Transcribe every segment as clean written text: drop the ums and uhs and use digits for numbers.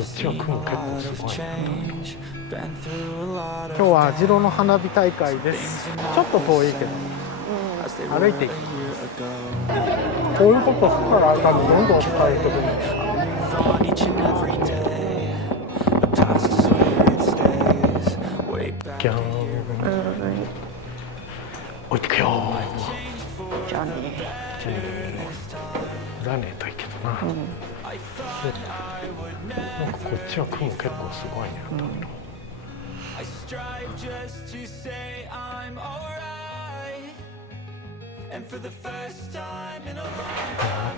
こっちは雲結構すごいな。今日は網代の花火大会です。ちょっと遠いけど、歩いていきます。こういうことしたら多分どんどん近いところに。ギャーン。置いてくよ。じゃあね。じゃあねといいけどな。なんかこっちは雲結構すごいね。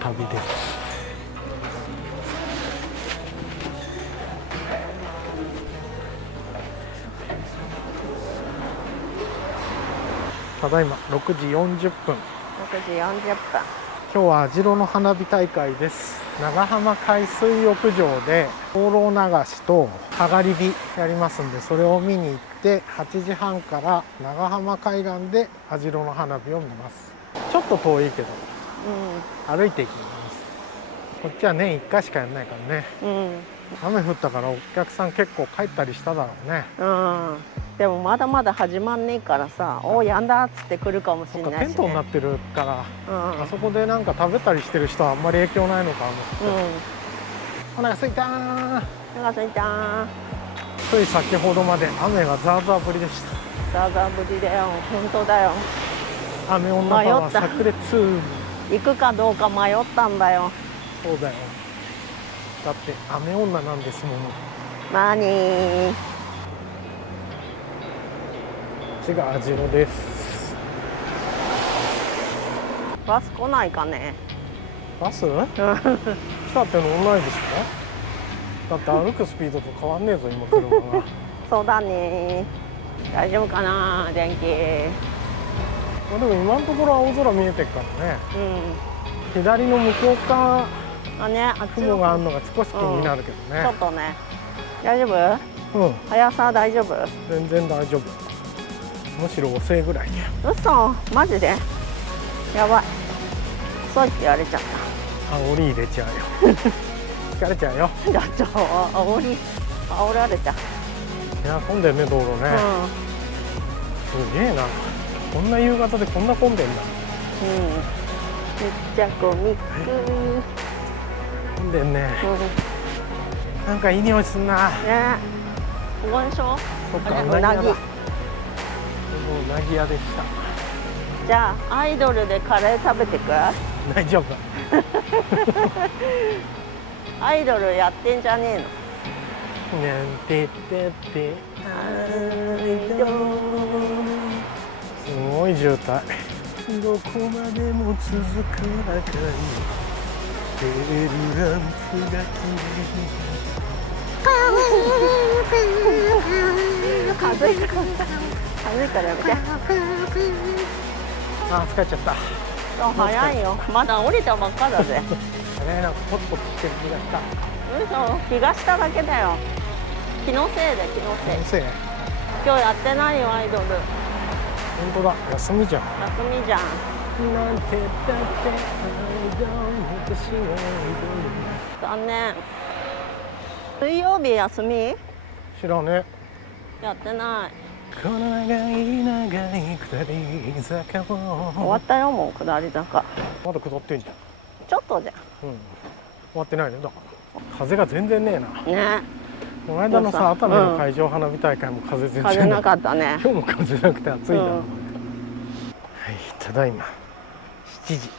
旅です。ただいま6時40分。6時40分。今日は網代の花火大会です。長浜海水浴場で灯籠流しとかがり火やりますんで、それを見に行って8時半から長浜海岸で網代の花火を見ます。ちょっと遠いけど、歩いていきます。こっちは年1回しかやんないからね。雨降ったからお客さん結構帰ったりしただろうね。でもまだまだ始まんねえからさ、おやんだっつって来るかもしれないし、ね、テントになってるから、あそこでなんか食べたりしてる人はあんまり影響ないのかも。お腹すいたー。お腹すいたー。つい先ほどまで雨がザーザー降りでした。ザーザー降りだよ。本当だよ。雨女パワー炸裂。行くかどうか迷ったんだよ。そうだよ。だって雨女なんですもの。なにー。こっちが網代です。バス来ないかね。バス？来たって乗らないでしょ。だって歩くスピードと変わんねえぞ今車が。そうだね。大丈夫かな電気。まあでも今のところ青空見えてるからね。左の向こう側雲があるのが少し気になるけどね。ちょっとね。大丈夫？速さ大丈夫？全然大丈夫。むしろ遅いぐらいや。嘘？マジで？やばい。遅いって言われちゃった。煽り入れちゃうよ。疲れちゃうよ。だって煽られちゃう。いや混んでるね道路ね。すげえな。こんな夕方でこんな混んでんだ。めっちゃコミック。混んでんね。なんかいい匂いすんな。ね。ここでしょ？そっか、うなぎ。うなぎ屋でした。じゃあアイドルでカレー食べてく？大丈夫。アイドルやってんじゃねえの？なんてってってアイドル。すごい渋滞。どこまでも続く中にテールランプが風いからやめて。あ、疲れちゃった。早いよ。まだ降りたばっかだぜ。早いな、ポツポツしてる気がした。嘘、気がしただけだよ。気のせいで気のせい。今日やってないよアイドル。本当だ、休みじゃん。休みじゃん。なんてだってアイドル、私はアイドル。残念。水曜日休み？知らねえ。やってない。この長い長い下り坂を。終わったよもう下り坂。まだ下ってんじゃん。ちょっとじゃん。終わってないねだから。風が全然ねえな。ね。この間のさ熱海の海上花火大会も風全然風なかったね。今日も風なくて暑いな。はい、ただいま7時。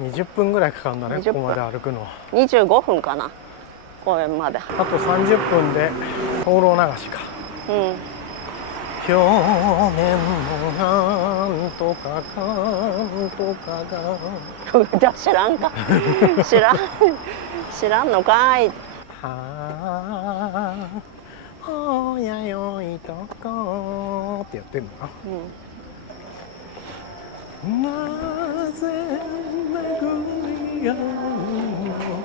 20分ぐらいかかるんだね、ここまで歩くのは。25分かな、公園まで。あと30分で灯籠流しか。去年のなんとかかんとかが。歌知らんか。知らんのかい。はあ、おやよいとこってやってんのか。なぜ巡り合うの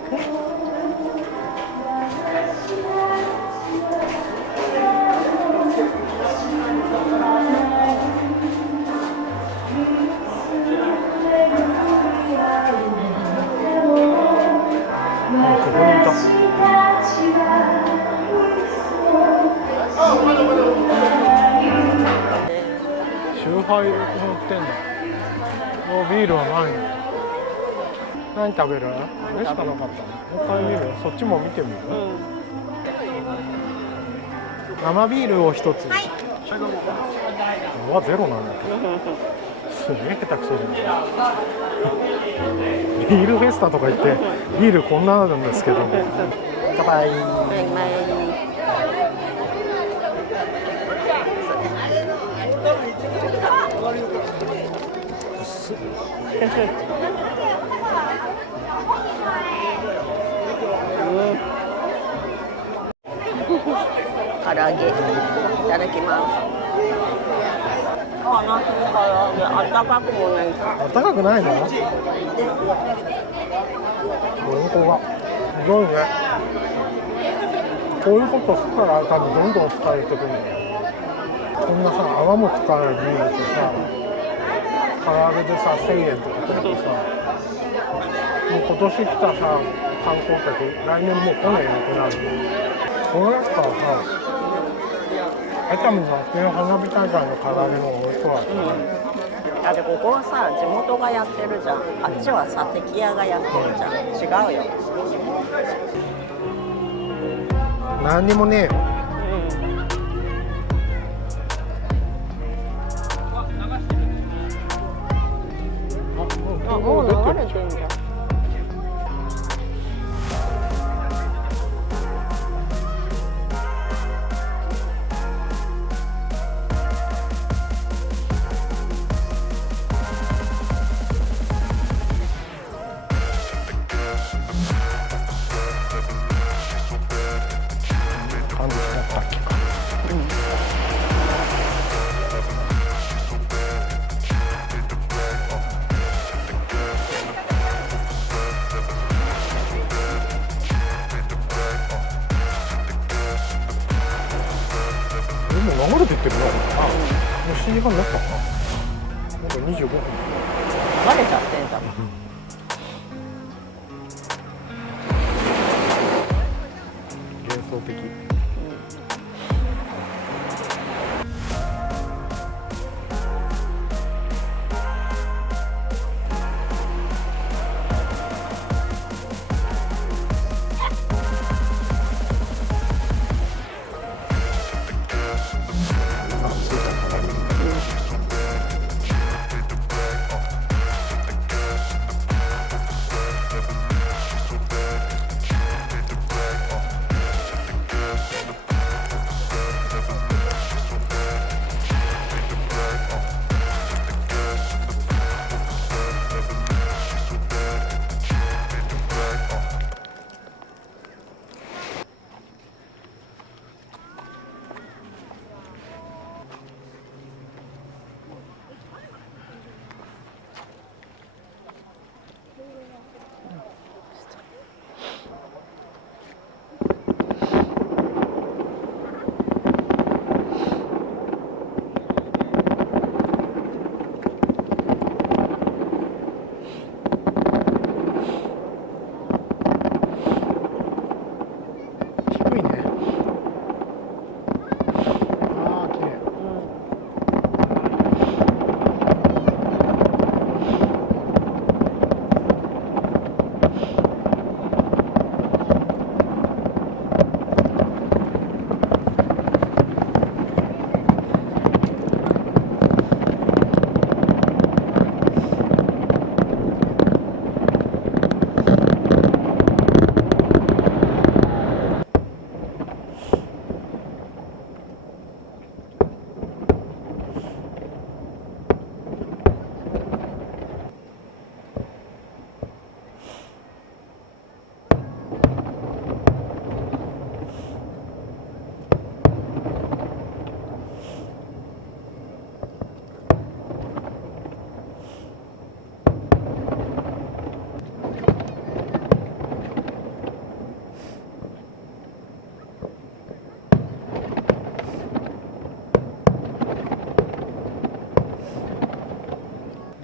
か。ここにいた。チューハイ乗ってんだ。ビールはないの。何食べる？あれしかなかったの。もう一回見る？そっちも見てみる？生ビールを一つ。うわ、ゼロなんだけど。すげえ下手くそじゃん。ビールフェスタとか言ってビールこんなあるんですけど。乾杯。唐揚げいただきます。あ、なんか唐揚げあったかくもない。あったかくないの？本当だ。すごいね。こういうことしたら多分どんどん使えてくるんだよ。こんなさ、泡もつかないビールってさ、唐揚げでさ、1000円とかってさ、もう今年来たさ、観光客、来年もう来ないなってなる。このやつからさ、熱海の秋の花火大会の唐揚げの方が美味しそうだったね。だってここはさ、地元がやってるじゃん。あっちはさ、敵屋がやってるじゃん。違うよ。何にもねえよ。あ、もう流れてんじゃん。流れてってるな。もう7時半になったかな。まだ25分。流れちゃってんじゃん。幻想的。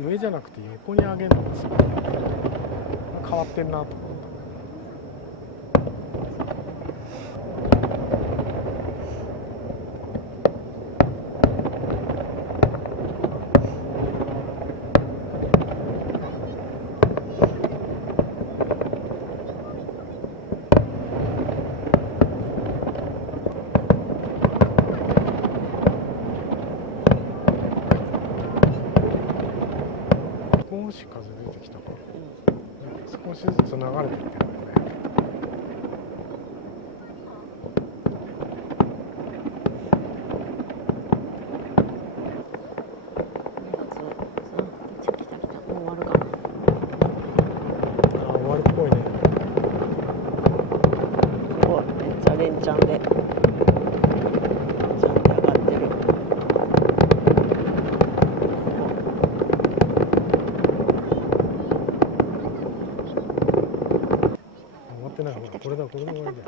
上じゃなくて横に上げるのがすごい変わってんなと思った。少し風出てきたかな、少しずつ流れていってるよね。もう終わるかな。あ、終わるっぽいね。すごい、めっちゃ連チャンで上がってる。終わってない。ほら、これだ、これで終わりだよ。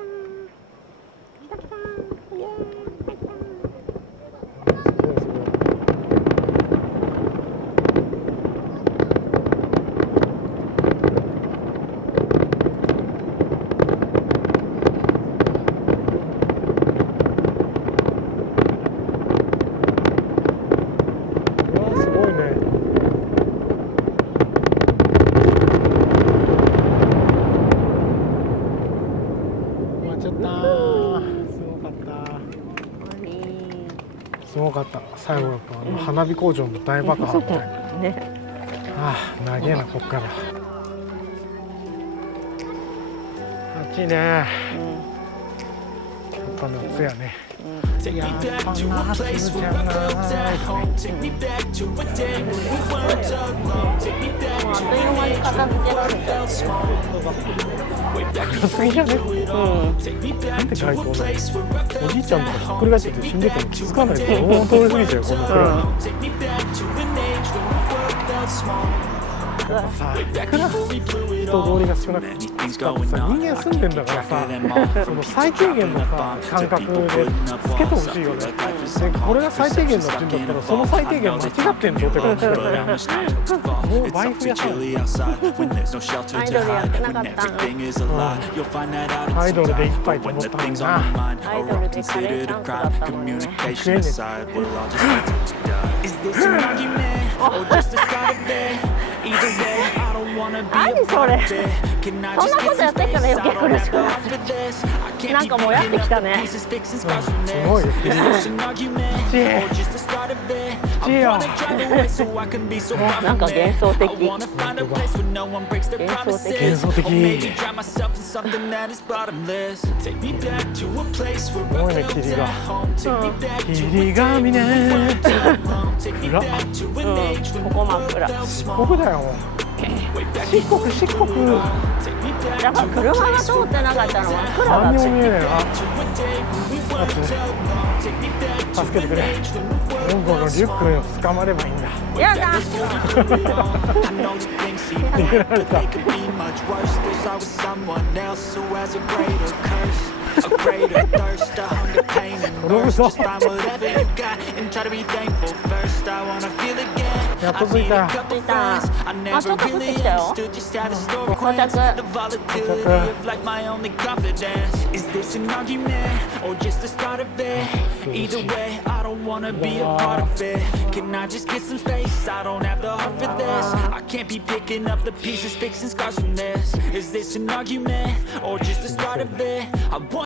すごいすごい。うわー、すごいね。終わっちゃったー。すごかった。すごかった。最後やっぱ花火工場の大爆破みたいな。ね。ああ、長えな、こっから。暑いね。やっぱ夏やね。いやー、こんな暑いじゃない。もうあっという間に片付けられた。高すぎじゃね。なんで街灯なの。おじいちゃんとかひっくり返ってて死んでても気づかないともう通り過ぎちゃうよ、このくらい。さあ、いくら人通りが少なくてだってさ、人間住んでんだからさ、その最低限のさ感覚でつけてほしいよね。でこれが最低限のって言うんだったら、その最低限間違ってんのって感じだよね。もう倍増やさない。アイドルやってなかったん。アイドルで一杯と思ったのにな。アイドルでカレーチャンスだったのにね。食えね何それ。そんなことやってから余計苦しくなる。なんかもうやってきたね。すごいよ。知恵よ。なんか幻想的。幻想的。すごいね、霧が。霧が見ね暗っ。ここ真っ暗。漆黒だよ。漆黒、漆黒。だから車が通ってなかったの真っ暗だ何にって。も見えないな。待って、助けてくれ。モンゴルのリュックを捕まればいいんだ。やだ。逃げられた。転ぶぞ。やっと着いた。着いた。あ、ちょっと降ってきたよ。到着。